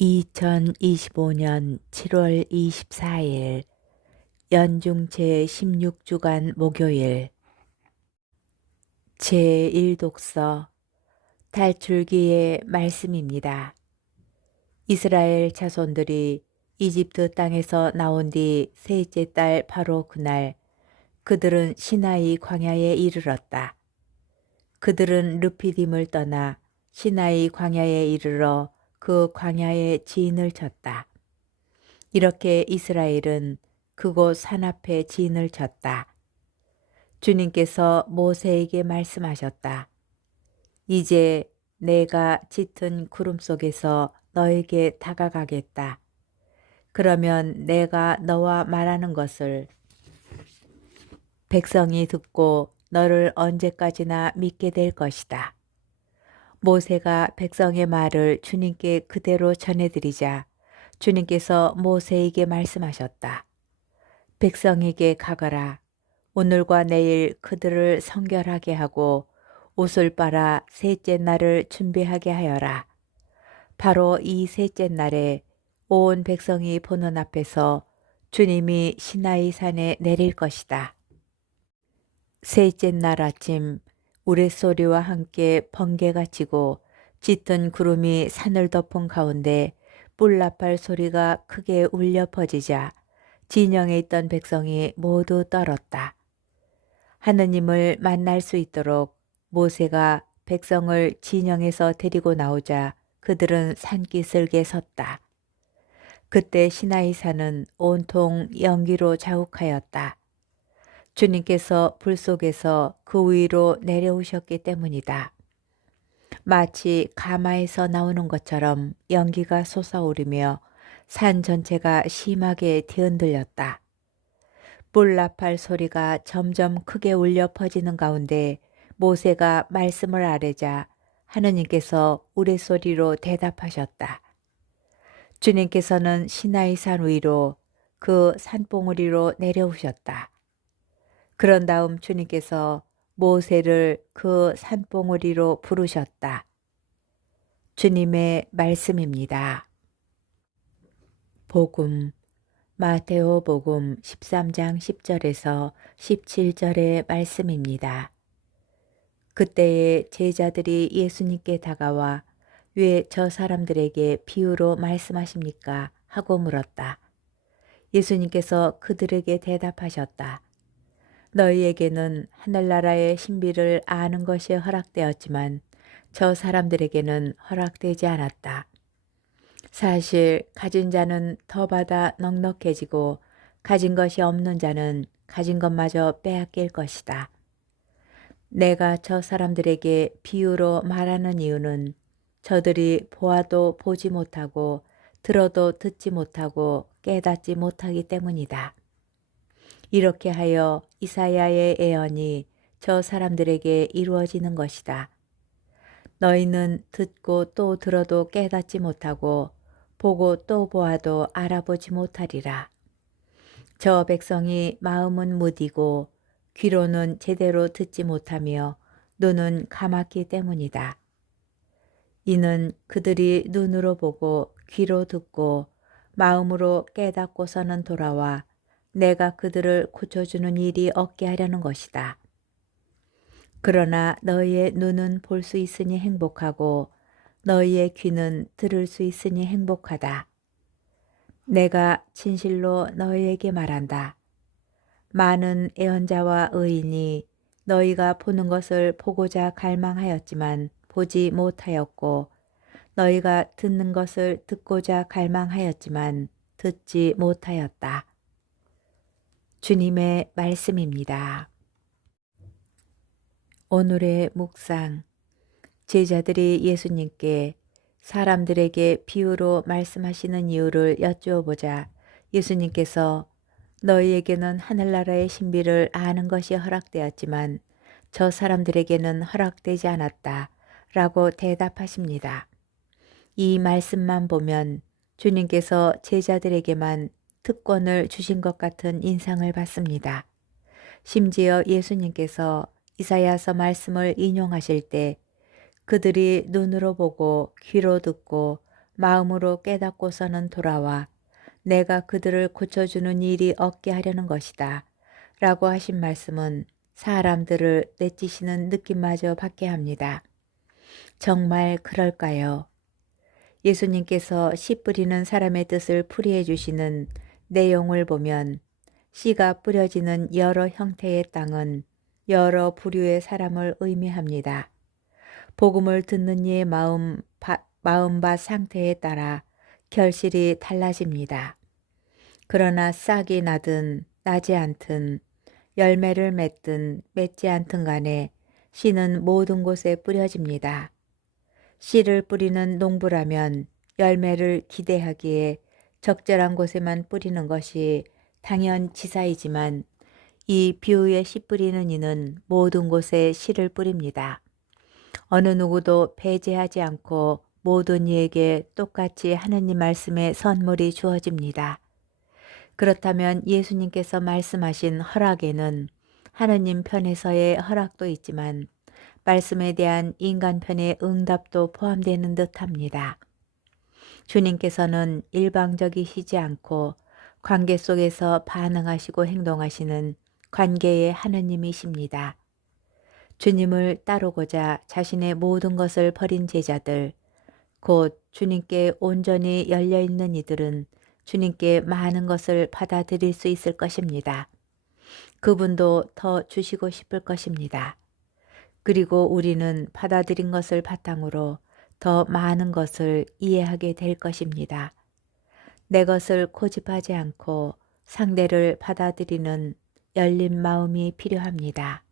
2025년 7월 24일 연중 제16주간 목요일 제1독서 탈출기의 말씀입니다. 이스라엘 자손들이 이집트 땅에서 나온 뒤 셋째 달 바로 그날 그들은 시나이 광야에 이르렀다. 그들은 르피딤을 떠나 시나이 광야에 이르러 그 광야에 진을 쳤다. 이렇게 이스라엘은 그곳 산 앞에 진을 쳤다. 주님께서 모세에게 말씀하셨다. 이제 내가 짙은 구름 속에서 너에게 다가가겠다. 그러면 내가 너와 말하는 것을 백성이 듣고 너를 언제까지나 믿게 될 것이다. 모세가 백성의 말을 주님께 그대로 전해드리자 주님께서 모세에게 말씀하셨다. 백성에게 가거라. 오늘과 내일 그들을 성결하게 하고 옷을 빨아 셋째 날을 준비하게 하여라. 바로 이 셋째 날에 온 백성이 보는 앞에서 주님이 시나이 산에 내릴 것이다. 셋째 날 아침 우레소리와 함께 번개가 치고 짙은 구름이 산을 덮은 가운데 뿔나팔 소리가 크게 울려 퍼지자 진영에 있던 백성이 모두 떨었다. 하느님을 만날 수 있도록 모세가 백성을 진영에서 데리고 나오자 그들은 산기슭에 섰다. 그때 시나이 산은 온통 연기로 자욱하였다. 주님께서 불 속에서 그 위로 내려오셨기 때문이다. 마치 가마에서 나오는 것처럼 연기가 솟아오르며 산 전체가 심하게 뒤흔들렸다. 뿔나팔 소리가 점점 크게 울려 퍼지는 가운데 모세가 말씀을 아뢰자 하느님께서 우레소리로 대답하셨다. 주님께서는 시나이 산 위로 그 산봉우리로 내려오셨다. 그런 다음 주님께서 모세를 그 산봉우리로 부르셨다. 주님의 말씀입니다. 복음 마테오 복음 13장 10절에서 17절의 말씀입니다. 그때에 제자들이 예수님께 다가와 왜 저 사람들에게 비유로 말씀하십니까? 하고 물었다. 예수님께서 그들에게 대답하셨다. 너희에게는 하늘나라의 신비를 아는 것이 허락되었지만 저 사람들에게는 허락되지 않았다. 사실 가진 자는 더 받아 넉넉해지고 가진 것이 없는 자는 가진 것마저 빼앗길 것이다. 내가 저 사람들에게 비유로 말하는 이유는 저들이 보아도 보지 못하고 들어도 듣지 못하고 깨닫지 못하기 때문이다. 이렇게 하여 이사야의 예언이 저 사람들에게 이루어지는 것이다. 너희는 듣고 또 들어도 깨닫지 못하고 보고 또 보아도 알아보지 못하리라. 저 백성이 마음은 무디고 귀로는 제대로 듣지 못하며 눈은 감았기 때문이다. 이는 그들이 눈으로 보고 귀로 듣고 마음으로 깨닫고서는 돌아와 내가 그들을 고쳐주는 일이 없게 하려는 것이다. 그러나 너희의 눈은 볼 수 있으니 행복하고 너희의 귀는 들을 수 있으니 행복하다. 내가 진실로 너희에게 말한다. 많은 애언자와 의인이 너희가 보는 것을 보고자 갈망하였지만 보지 못하였고 너희가 듣는 것을 듣고자 갈망하였지만 듣지 못하였다. 주님의 말씀입니다. 오늘의 묵상. 제자들이 예수님께 사람들에게 비유로 말씀하시는 이유를 여쭈어 보자 예수님께서 너희에게는 하늘나라의 신비를 아는 것이 허락되었지만 저 사람들에게는 허락되지 않았다 라고 대답하십니다. 이 말씀만 보면 주님께서 제자들에게만 특권을 주신 것 같은 인상을 받습니다. 심지어 예수님께서 이사야서 말씀을 인용하실 때 그들이 눈으로 보고 귀로 듣고 마음으로 깨닫고서는 돌아와 내가 그들을 고쳐주는 일이 없게 하려는 것이다. 라고 하신 말씀은 사람들을 내치시는 느낌마저 받게 합니다. 정말 그럴까요? 예수님께서 씨 뿌리는 사람의 뜻을 풀이해 주시는 내용을 보면 씨가 뿌려지는 여러 형태의 땅은 여러 부류의 사람을 의미합니다. 복음을 듣는 이의 마음밭 상태에 따라 결실이 달라집니다. 그러나 싹이 나든 나지 않든 열매를 맺든 맺지 않든 간에 씨는 모든 곳에 뿌려집니다. 씨를 뿌리는 농부라면 열매를 기대하기에 적절한 곳에만 뿌리는 것이 당연지사이지만 이 비유에 씨 뿌리는 이는 모든 곳에 씨를 뿌립니다. 어느 누구도 배제하지 않고 모든 이에게 똑같이 하느님 말씀의 선물이 주어집니다. 그렇다면 예수님께서 말씀하신 허락에는 하느님 편에서의 허락도 있지만 말씀에 대한 인간 편의 응답도 포함되는 듯합니다. 주님께서는 일방적이시지 않고 관계 속에서 반응하시고 행동하시는 관계의 하느님이십니다. 주님을 따르고자 자신의 모든 것을 버린 제자들, 곧 주님께 온전히 열려있는 이들은 주님께 많은 것을 받아들일 수 있을 것입니다. 그분도 더 주시고 싶을 것입니다. 그리고 우리는 받아들인 것을 바탕으로 더 많은 것을 이해하게 될 것입니다. 내 것을 고집하지 않고 상대를 받아들이는 열린 마음이 필요합니다.